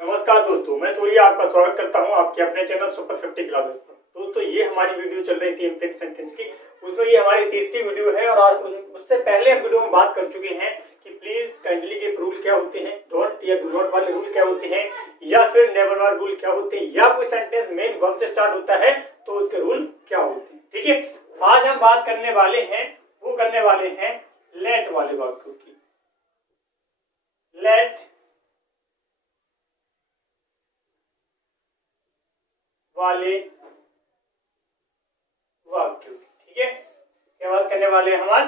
नमस्कार दोस्तों, मैं सूर्य आपका स्वागत करता हूं आपके अपने चैनल सुपर 50 क्लासेस पर। दोस्तों, ये हमारी वीडियो चल रही थी इम्प्लीट सेंटेंस की, उसमें ये हमारी तीसरी वीडियो है। और आज उससे पहले हम वीडियो में बात कर चुके हैं कि प्लीज काइंडली के रूल क्या होते हैं, डोंट या डू नॉट वाले रूल क्या होते हैं, या फिर नेवर वाले रूल क्या होते हैं, या कोई सेंटेंस मेन वर्ब से स्टार्ट होता है तो उसके रूल क्या होते हैं। ठीक है, आज हम बात करने वाले हैं लेट वाले वाक्यों की। लेट वाले वाक्य। ठीक है, क्या बात करने वाले हैं हम आज?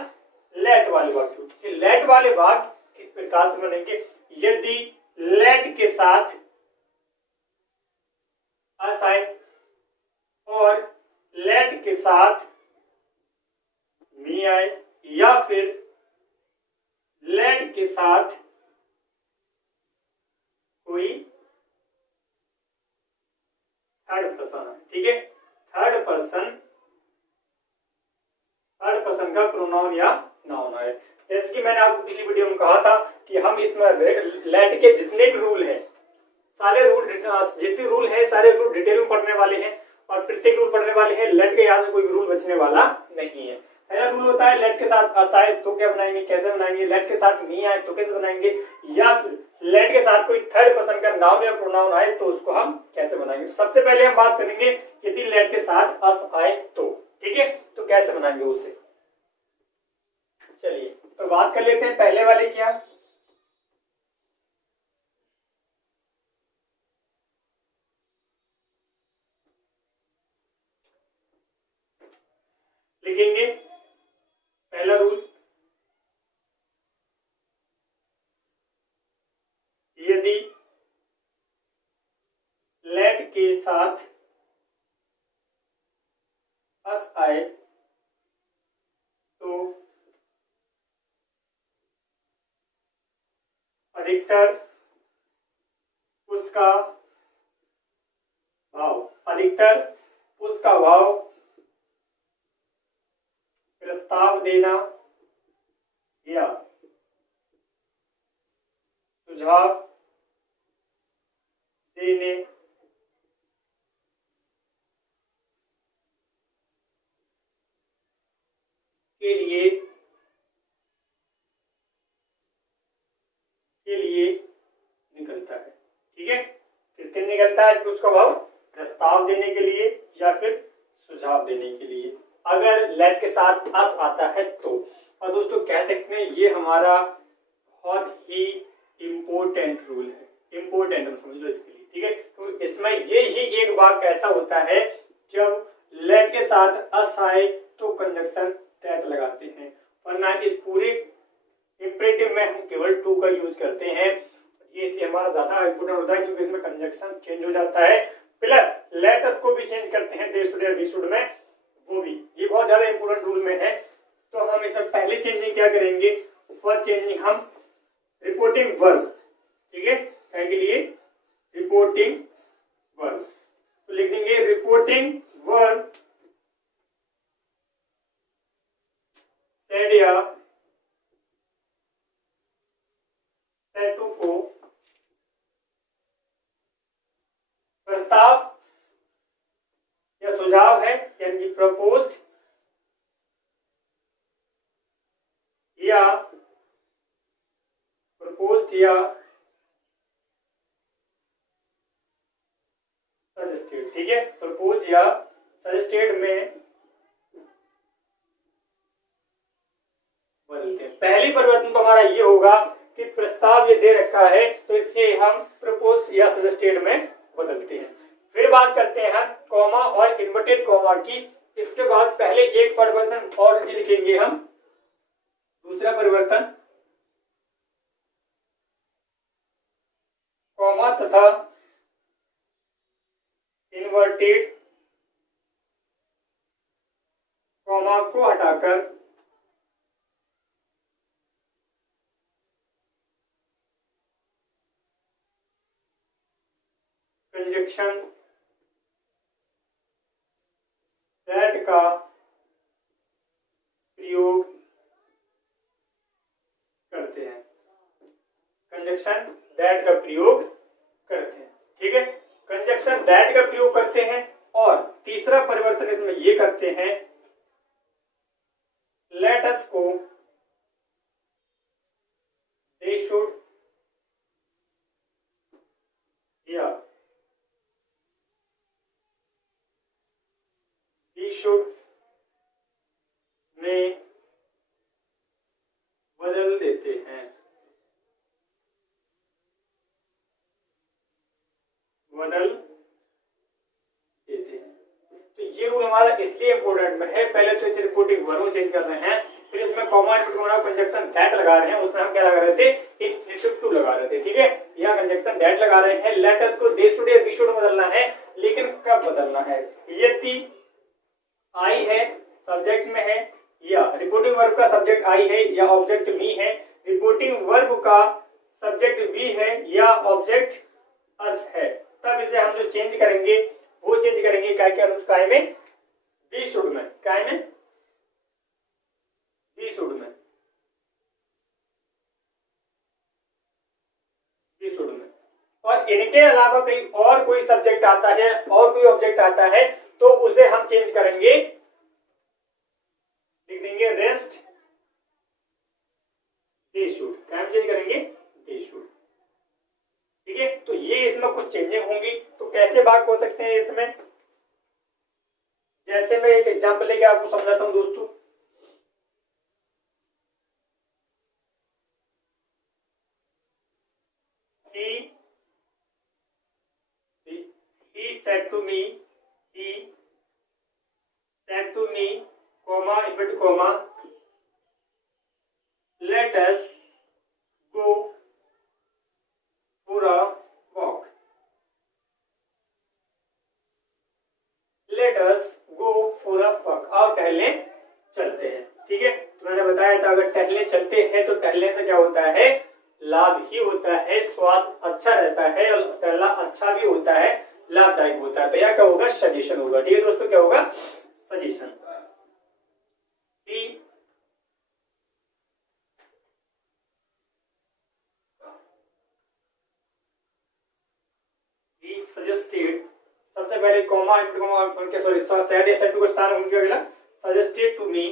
लेट वाले वाक्यों की। लेट वाले वाक्य किस प्रकार से बनेंगे? यदि लेट के साथ अस आए और लेट के साथ मी आए, या फिर लेट के साथ कोई थर्ड पर्सन है। ठीक है, थर्ड पर्सन का प्रोनाउन या नाउन है। जैसे कि मैंने आपको पिछली वीडियो में कहा था कि हम इसमें लेट के जितने भी रूल हैं, सारे रूल जितने रूल हैं सारे रूल डिटेल में पढ़ने वाले हैं, और प्रत्येक रूल पढ़ने वाले हैं। लेट के यहाँ से कोई रूल बचने वाला नहीं है। पहला रूल होता है लेट के साथ अस आए तो क्या बनाएंगे, कैसे बनाएंगे, लेट के साथ मी आए तो कैसे बनाएंगे, या फिर लेट के साथ कोई थर्ड पर्सन का नाउन या प्रोनाउन आए तो उसको हम कैसे बनाएंगे। तो सबसे पहले हम बात करेंगे यदि लेट के साथ अस आए तो। ठीक है, तो कैसे बनाएंगे उसे। चलिए तो बात कर लेते हैं पहले वाले क्या। लिखेंगे पहला रूल, यदि लेट के साथ अस आए तो अधिकतर उसका भाव प्रस्ताव देना या सुझाव देने के लिए निकलता है। ठीक है, किसके लिए निकलता है? उसका भाव प्रस्ताव देने के लिए या फिर सुझाव देने के लिए, अगर लेट के साथ अस आता है तो। और दोस्तों कह सकते हैं ये हमारा बहुत ही इम्पोर्टेंट रूल है। इम्पोर्टेंट हम समझ लो इसके लिए। ठीक है, तो इसमें ये ही एक वाक्य ऐसा होता है जब लेट के साथ अस आए तो कंजक्शन दैट लगाते हैं, वरना इस पूरे इंपरेटिव में हम केवल टू का यूज करते हैं। ये इसलिए हमारा ज्यादा इंपोर्टेंट होता है क्योंकि इसमें कंजक्शन चेंज हो जाता है, प्लस लेटस को भी चेंज करते हैं दे शुड या वी शुड में, वो भी ये बहुत ज्यादा इंपोर्टेंट रूल में है। तो हम इसमें पहली चेंजिंग क्या करेंगे? फर्स्ट चेंजिंग हम रिपोर्टिंग वर्ब। ठीक है, क्या के लिए? Reporting verb. तो लिख देंगे रिपोर्टिंग वर्ब सेड या सेड टू को प्रस्ताव या सुझाव है, यानी प्रपोज्ड या सजेस्टेड। ठीक है, प्रपोज या सजेस्टेड में बदलते हैं। पहली परिवर्तन तो हमारा ये होगा कि प्रस्ताव ये दे रखा है तो इससे हम प्रपोज या सजेस्टेड में बदलते हैं। फिर बात करते हैं हम कॉमा और इन्वर्टेड कॉमा की। इसके बाद पहले एक परिवर्तन और लिखेंगे हम। दूसरा परिवर्तन कॉमा तथा इन्वर्टेड कॉमा को हटाकर कंजक्शन दैट का प्रयोग करते हैं। कंजक्शन दैट का प्रयोग करते हैं। ठीक है, कंजक्शन दैट का प्रयोग करते हैं। और तीसरा परिवर्तन इसमें ये करते हैं, लेट अस को दे शुड या he should में बदल देते हैं, बदल देते हैं। तो ये रूल हमारा इसलिए इंपोर्टेंट में है, पहले तो इसे रिपोर्टिंग वर्ब चेंज कर रहे हैं, फिर इसमें कॉमा कंजक्शन दैट लगा रहे हैं, उसमें हम क्या लगा रहे थे, इनफिनिटिव टू लगा रहे थे। ठीक है, यहाँ कंजक्शन दैट लगा रहे हैं, लेट अस को दे शुड या वी शुड बदलना है, लेकिन कब बदलना है, यदि आई है सब्जेक्ट में है, या रिपोर्टिंग वर्ब का सब्जेक्ट आई है या ऑब्जेक्ट मी है, रिपोर्टिंग वर्ब का सब्जेक्ट वी है या ऑब्जेक्ट अस है, तब इसे हम जो चेंज करेंगे वो चेंज करेंगे काय के अनुसार, काय में, बी शुड में, काय में, बी शुड में, बी शुड में। और इनके अलावा कहीं और कोई सब्जेक्ट आता है और कोई ऑब्जेक्ट आता है तो उसे हम चेंज करेंगे, लिख देंगे रेस्ट दे शुड, क्या चेंज करेंगे, दे शुड। ठीक है, तो ये इसमें कुछ चेंजिंग होंगी। तो कैसे भाग हो सकते हैं इसमें, जैसे मैं एक एग्जांपल लेके आपको समझाता हूं दोस्तों। he said to me, he said to me, comma, inverted comma, let us go for a walk, let us go for a walk, आओ टहलने चलते हैं। ठीक है, तो मैंने बताया था अगर टहलने चलते हैं तो टहलने से क्या होता है, लाभ ही होता है, स्वास्थ्य अच्छा रहता है और टहलना अच्छा भी होता है, लाभदायक होता है। तो यह क्या होगा, सजेशन होगा। ठीक है दोस्तों, क्या होगा, सजेशन। सजेस्टेड, सबसे पहले कॉमा उनके सॉरी सेड या सेड टू का स्थान उनके अगला, suggested to me,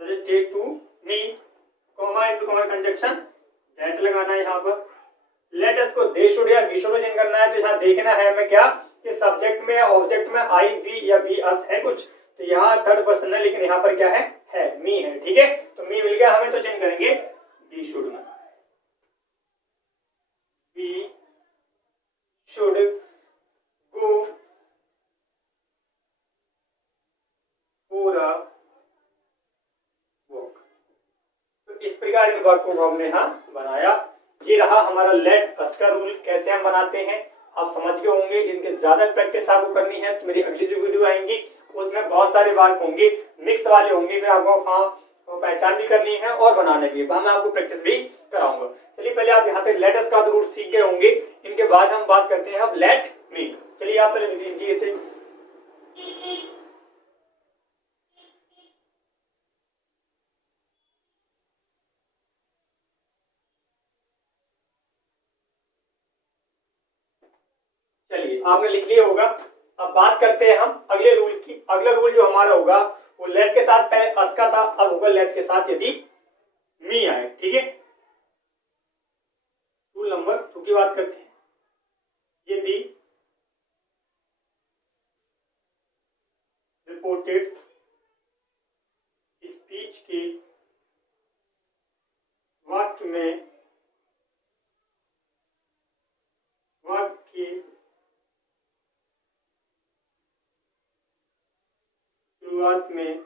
suggested to me, comma into comma conjunction that लगाना है यहाँ पर। लेट अस को दे शुड या वी शुड में चेंज करना है, तो यहाँ देखना है हमें क्या कि सब्जेक्ट में या ऑब्जेक्ट में आई वी या वी अस है कुछ, तो यहाँ थर्ड पर्सन है, लेकिन यहाँ पर क्या है मी है। ठीक है, तो मी मिल गया हमें, तो चेंज करेंगे वी शुड में, we should go for a walk. तो इस प्रकार के वाक्य को हमने यहाँ बनाया। ये रहा हमारा लेट अस का रूल, कैसे हम बनाते हैं आप समझ गए होंगे। इनके ज्यादा प्रैक्टिस आपको करनी है तो मेरी अगली जो वीडियो आएंगी उसमें बहुत सारे वाक्य होंगे, मिक्स वाले होंगे, फिर आपको पहचान भी करनी है और बनाने भी, मैं आपको प्रैक्टिस भी कराऊंगा। चलिए पहले आप यहाँ पे लेट अस का रूल सीख गए होंगे, इनके बाद हम बात करते हैं अब लेट मी। चलिए आप पहले लिख लीजिए इसे, चलिए आपने लिख लिया होगा। अब बात करते हैं हम अगले रूल की। अगला रूल जो हमारा होगा वो लेट के साथ पहले अस का था, अब होगा लेट के साथ यदि मी आए। ठीक है, रूल नंबर 2 की बात करते हैं। यदि रिपोर्टेड स्पीच के वाक्य में शुरुआत में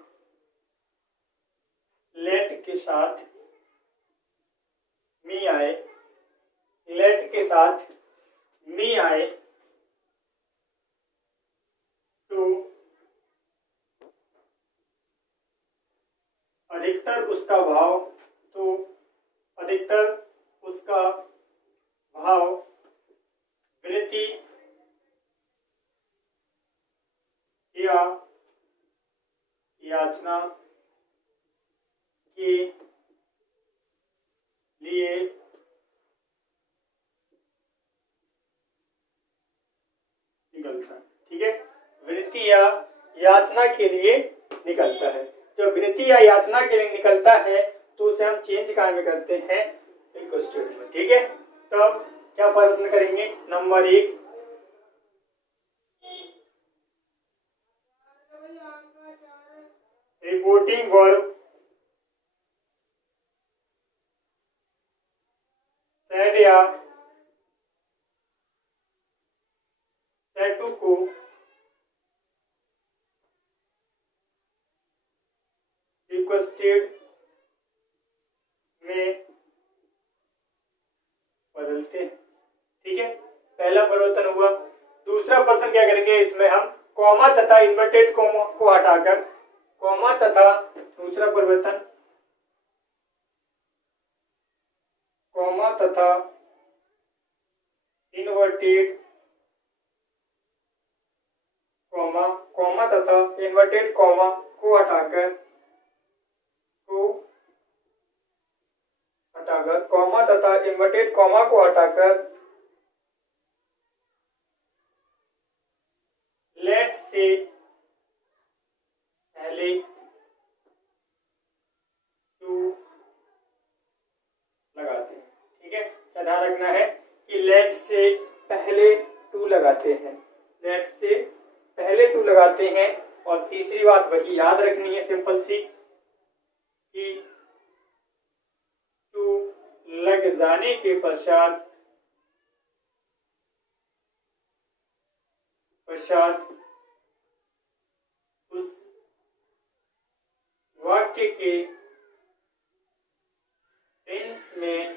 लेट के साथ मी आए, लेट के साथ मी आए तो अधिकतर उसका भाव, तो अधिकतर उसका भाव वृद्धि या याचना के लिए याचना के लिए निकलता है। जब विनती या याचना के लिए निकलता है तो उसे हम चेंज कहाँ में करते हैं, रिक्वेस्ट स्टेटमेंट में। ठीक है, तो अब क्या परिवर्तन करेंगे, नंबर 1 रिपोर्टिंग वर्ब सेड या सेड टू को रिक्वेस्टेड में बदलते हैं। ठीक है, पहला परिवर्तन हुआ। दूसरा परिवर्तन क्या करेंगे, इसमें हम कॉमा तथा इन्वर्टेड कॉमा को हटाकर कॉमा तथा दूसरा परिवर्तन कॉमा तथा इन्वर्टेड कॉमा कॉमा तथा इन्वर्टेड कॉमा को हटाकर कॉमा तथा इन्वर्टेड कॉमा को हटाकर लेट से पहले टू लगाते हैं। ठीक है, क्या ध्यान रखना है कि लेट से पहले टू लगाते हैं, लेट से पहले टू लगाते हैं। और तीसरी बात वही याद रखनी है, सिंपल सी, कि टू लग जाने के पश्चात उस वाक्य के टेंस में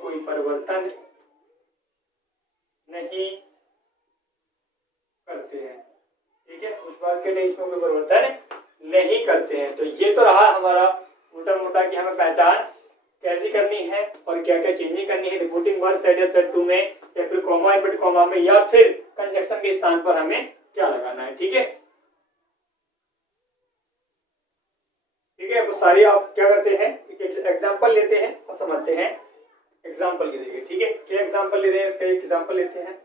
कोई परिवर्तन नहीं करते हैं। ठीक है, उस वाक्य के टेंस में कोई परिवर्तन नहीं करते हैं। तो ये तो रहा हमारा मोटा मोटा कि हमें पहचान कैसी करनी है और क्या क्या चेंजिंग करनी है रिपोर्टिंग वर्ब सेड या सेड टू में, या फिर कॉमा इन्वर्टेड कॉमा में, या फिर कंजक्शन के स्थान पर हमें क्या लगाना है। ठीक है, ठीक है, तो सारी आप क्या करते हैं, एग्जाम्पल लेते हैं और समझते हैं एग्जाम्पल के जरिए। ठीक है, क्या एग्जाम्पल ले रहे हैं, इसका एक एग्जाम्पल लेते हैं।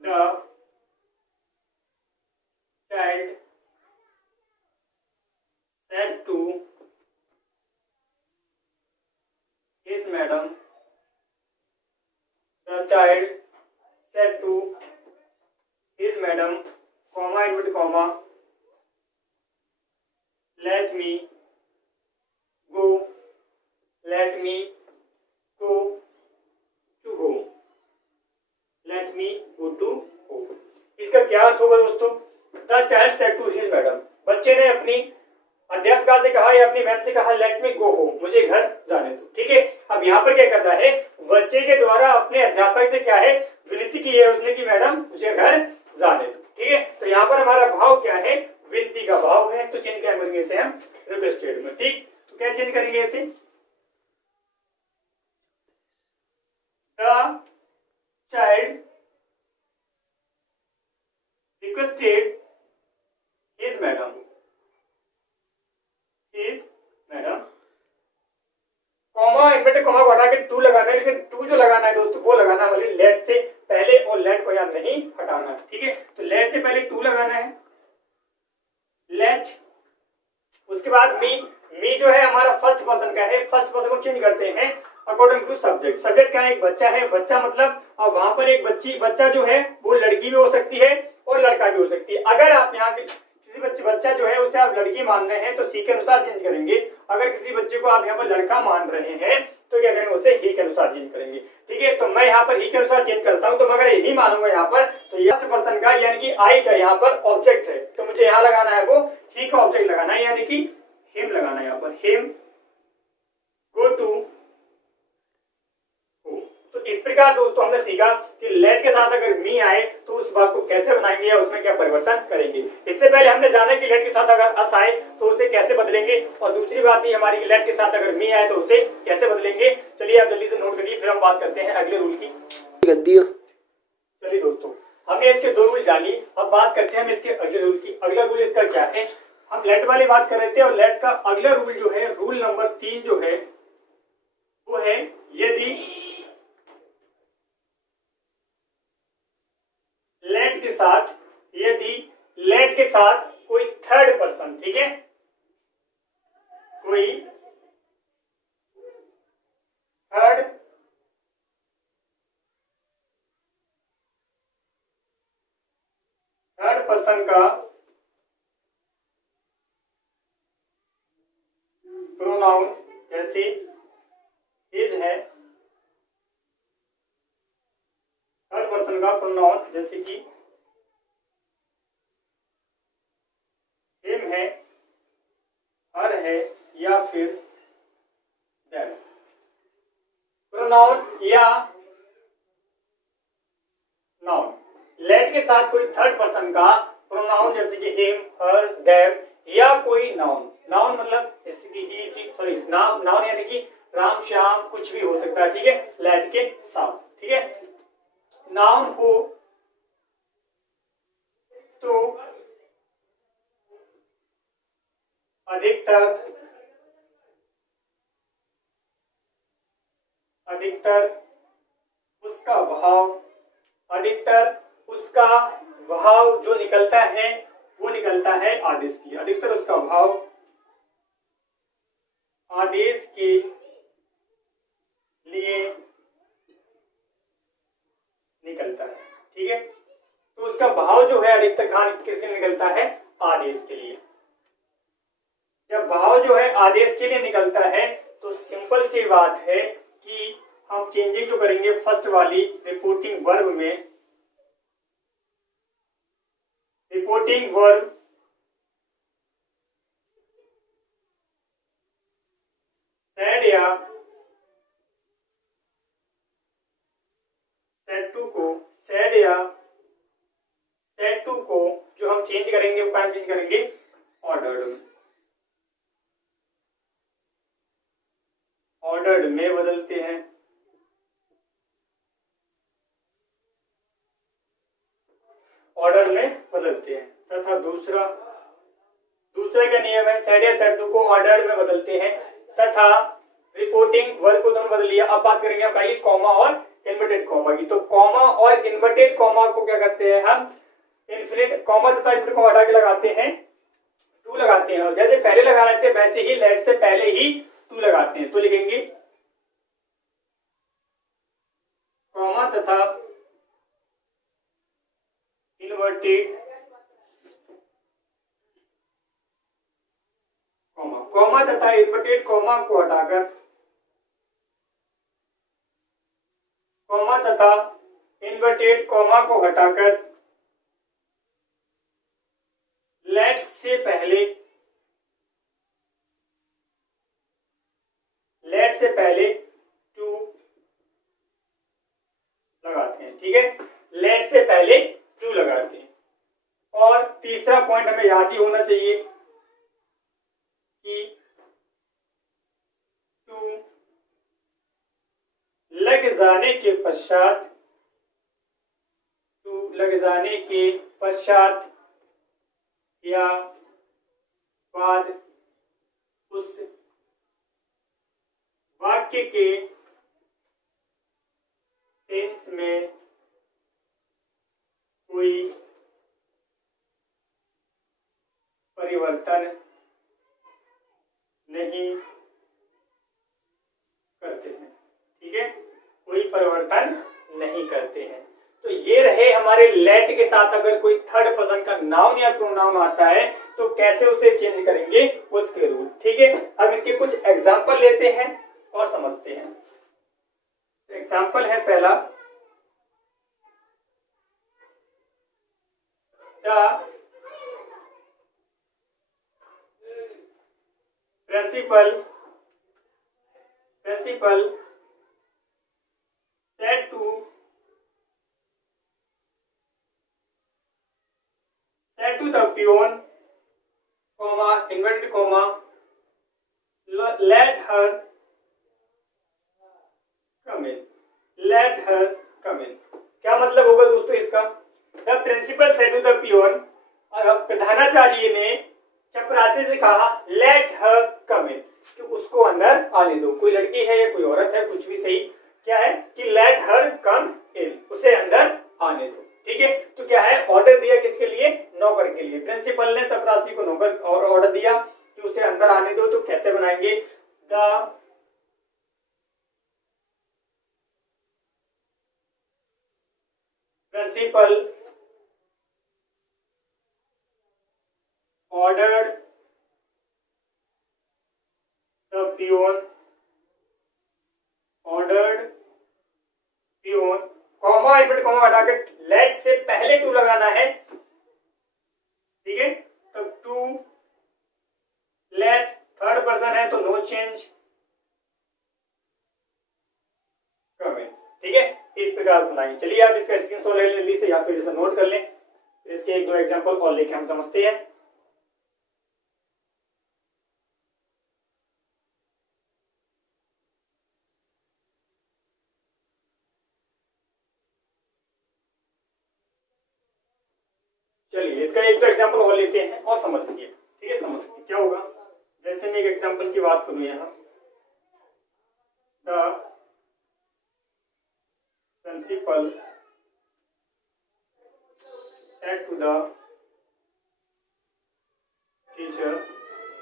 The child said to his madam, the child said to his madam, comma inverted comma, let me go to home, let me go to home। इसका क्या अर्थ होगा दोस्तों, the child said to his madam, बच्चे ने अपनी अध्यापिका से कहा या अपनी मैम से कहा लेट मी गो होम, मुझे घर जाने दो। ठीक है, अब यहाँ पर क्या कर रहा है, बच्चे के द्वारा अपने अध्यापक से क्या है, विनती की है उसने कि मैडम मुझे घर जाने दो। ठीक है, तो यहाँ पर हमारा भाव क्या है, विनती का भाव है, तो चेंज क्या करेंगे इसे हम, रिक्वेस्टेड में। ठीक, तो क्या चेंज करेंगे इसे, the child requested his madam comma inverted comma को हटा के टू लगाना है, लेकिन टू जो लगाना है दोस्तों वो लगाना वाली लेट से पहले, और लेट को याद नहीं हटाना है। ठीक है, तो लेट से पहले टू लगाना है, लेट, उसके बाद मी जो है हमारा फर्स्ट पर्सन का है, फर्स्ट पर्सन को चेंज करते हैं अकॉर्डिंग टू सब्जेक्ट। सब्जेक्ट क्या है, एक बच्चा है, बच्चा मतलब अब वहां पर एक बच्चा जो है वो लड़की भी हो सकती है और लड़का भी हो सकती है। अगर आप यहाँ किसी बच्चा जो है उसे आप लड़की मान रहे हैं तो सी के अनुसार चेंज करेंगे, अगर किसी बच्चे को आप यहाँ पर लड़का मान रहे हैं तो क्या करेंगे, उसे ही के अनुसार चेंज करेंगे। ठीक है, तो मैं यहाँ पर ही के अनुसार चेंज करता हूँ, तो मैं अगर यही मानूंगा यहाँ पर, तो ये फर्स्ट पर्सन का यानी कि आई का यहाँ पर ऑब्जेक्ट है, तो मुझे यहाँ लगाना है वो ही का ऑब्जेक्ट लगाना है, यानी कि हिम लगाना है। यहाँ पर हिम गो टू, तो इस प्रकार दोस्तों हमने सीखा कि लेट के साथ अगर मी आए तो उस वाक्य को कैसे बनाएंगे या उसमें क्या परिवर्तन करेंगे। इससे पहले हमने जाना कि लेट के साथ अगर अस आए तो उसे कैसे बदलेंगे, और दूसरी बात भी हमारी लेट के साथ अगर मी आए तो उसे कैसे बदलेंगे। चलिए आप जल्दी से नोट करिए, फिर हम बात करते हैं अगले रूल की। चलिए दोस्तों, हमने इसके दो रूल जानी, अब बात करते हैं हम इसके अगले रूल की। अगला रूल इसका क्या है, हम लेट वाली बात कर रहे थे और लेट का अगला रूल जो है, रूल नंबर 3 जो है वो है यदि लेट के साथ कोई थर्ड पर्सन, ठीक है, कोई थर्ड पर्सन का प्रोनाउन जैसे इज है, थर्ड पर्सन का प्रोनाउन जैसे कि हिम है, हर है या फिर देम। प्रोनाउन या नाउन, लेट के साथ कोई थर्ड पर्सन का प्रोनाउन जैसे कि हिम, हर, देम या कोई नाउन, नाउन मतलब जैसे कि ही, शी, सॉरी नाउन यानी कि राम, श्याम, कुछ भी हो सकता है, ठीक है, लेट के साथ, ठीक है। नाउन हो तो अधिकतर उसका भाव जो निकलता है वो निकलता है आदेश के लिए। अधिकतर उसका भाव आदेश के लिए निकलता है, ठीक है। तो उसका भाव जो है अधिकतर कहां किससे निकलता है? आदेश के लिए। जब भाव जो है आदेश के लिए निकलता है तो सिंपल सी बात है कि हम चेंजिंग जो करेंगे फर्स्ट वाली रिपोर्टिंग वर्ब में, रिपोर्टिंग वर्ब सेड या सेड टू को जो हम चेंज करेंगे वो क्या चेंज करेंगे? ऑर्डर्ड में बदलते हैं। ऑर्डर में बदलते हैं। तथा दूसरा क्या नियम है? सेड या सेड टू को ऑर्डर में बदलते हैं तथा रिपोर्टिंग वर्ब को दोनों बदल लिया। अब बात करेंगे आप कॉमा और इन्वर्टेड कॉमा की। तो कॉमा और इन्वर्टेड कॉमा को क्या करते हैं हम? इन्फिनिट कॉमा तथा इन्वर्टेड कॉमा हटा के लगाते हैं, टू लगाते हैं। और जैसे पहले लगा रहे थे वैसे ही लेट से पहले ही टू लगाते हैं। तो लिखेंगे कॉमा तथा इन्वर्टेड कॉमा, कॉमा तथा इन्वर्टेड कॉमा को हटाकर, कॉमा तथा इन्वर्टेड कॉमा को हटाकर लेट से पहले टू लगाते हैं, ठीक है। लेट से पहले टू लगाते हैं। और तीसरा पॉइंट हमें याद ही होना चाहिए कि टू लग जाने के पश्चात या बाद उस वाक्य के टेंस में कोई परिवर्तन नहीं करते हैं, ठीक है, कोई परिवर्तन नहीं करते हैं। तो ये रहे हमारे लेट के साथ अगर कोई थर्ड पर्सन का नाउन या प्रोनाउन आता है तो कैसे उसे चेंज करेंगे उसके रूल, ठीक है। अब इनके कुछ एग्जांपल लेते हैं और समझते हैं। एग्जांपल है पहला, the principal said to the peon, comma, inverted comma, let her come in, let her come in। क्या मतलब होगा दोस्तों इसका? The principal said to the peon, प्रधानाचार्य ने चपरासी से कहा लेट हर कम इन, कि उसको अंदर आने दो। कोई लड़की है या कोई औरत है, कुछ भी सही, क्या है कि लेट हर कम इन, उसे अंदर आने दो। ठीक है, तो क्या है, ऑर्डर दिया किसके लिए, नौकर के लिए। प्रिंसिपल ने चपरासी को नौकर और ऑर्डर दिया कि उसे अंदर आने दो, तो कैसे बनाएंगे, the principal ordered the peon, comma inverted comma हटा के लेट से पहले टू लगाना है। ठीक है, तो टू लेट थर्ड पर्सन है तो नो चेंज कम इन। ठीक है, इस प्रकार बनाएंगे। चलिए आप इसका स्क्रीनशॉट ले लें जल्दी से, या फिर इसे नोट कर लें। इसके एक दो एग्जांपल और लेके हम समझते हैं। चलिए इसका एक तो एग्जांपल और लेते हैं और समझिए। ठीक है, समझिए क्या होगा। जैसे मैं एक एग्जांपल की बात करूं, यहाँ the principal said to the teacher,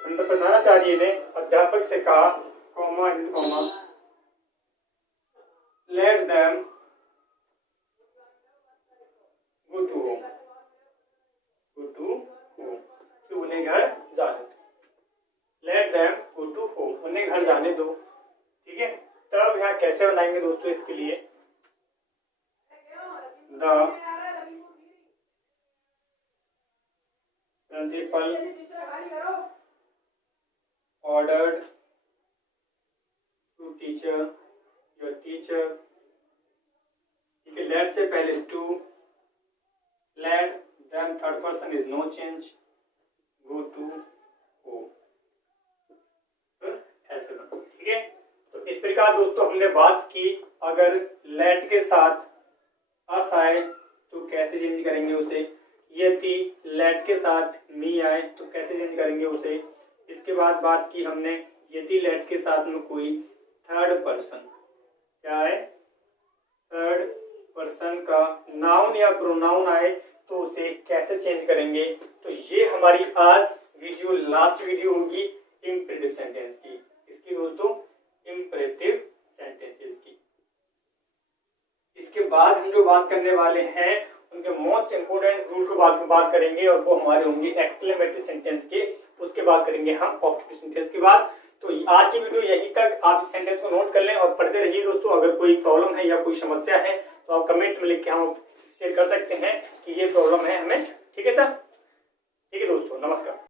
प्रधानाचार्य ने अध्यापक से कहा, comma in comma let them go to home, कि उन्हें घर जाने दो। Let them go to home, उन्हें घर जाने दो। ठीक है, तब यहाँ कैसे बनाएंगे दोस्तों, इसके लिए the principal ordered to teacher, your teacher. ठीक है, लेट से पहले to, let then third person is no change, go to home। ऐसे ना, ठीक है। तो इस प्रकार दोस्तों हमने बात की, अगर लेट के साथ अस आए तो कैसे चेंज करेंगे उसे, यदि लेट के साथ मी आए तो कैसे चेंज करेंगे उसे। इसके बाद बात की हमने, यदि लेट के साथ में कोई थर्ड पर्सन, क्या है, थर्ड पर्सन का नाउन या प्रोनाउन आए तो उसे कैसे चेंज करेंगे। तो ये हमारी आज वीडियो लास्ट वीडियो होगी इंपरेटिव सेंटेंस की, इसकी दोस्तों इंपरेटिव सेंटेंसेस की। इसके बाद हम जो बात करने वाले हैं उनके मोस्ट इंपोर्टेंट रूल को बात करेंगे, और वो हमारे होंगे एक्सक्लेमेटरी सेंटेंस के। उसके बाद करेंगे हम ऑब्जेक्टिव सेंटेंस की बात। तो आज की वीडियो यहीं तक, आप इस सेंटेंस को नोट कर लें और पढ़ते रहिए दोस्तों। अगर कोई प्रॉब्लम है या कोई समस्या है तो आप कमेंट में लिख के हम शेयर कर सकते हैं कि ये प्रॉब्लम है हमें। ठीक है सर, ठीक है दोस्तों, नमस्कार।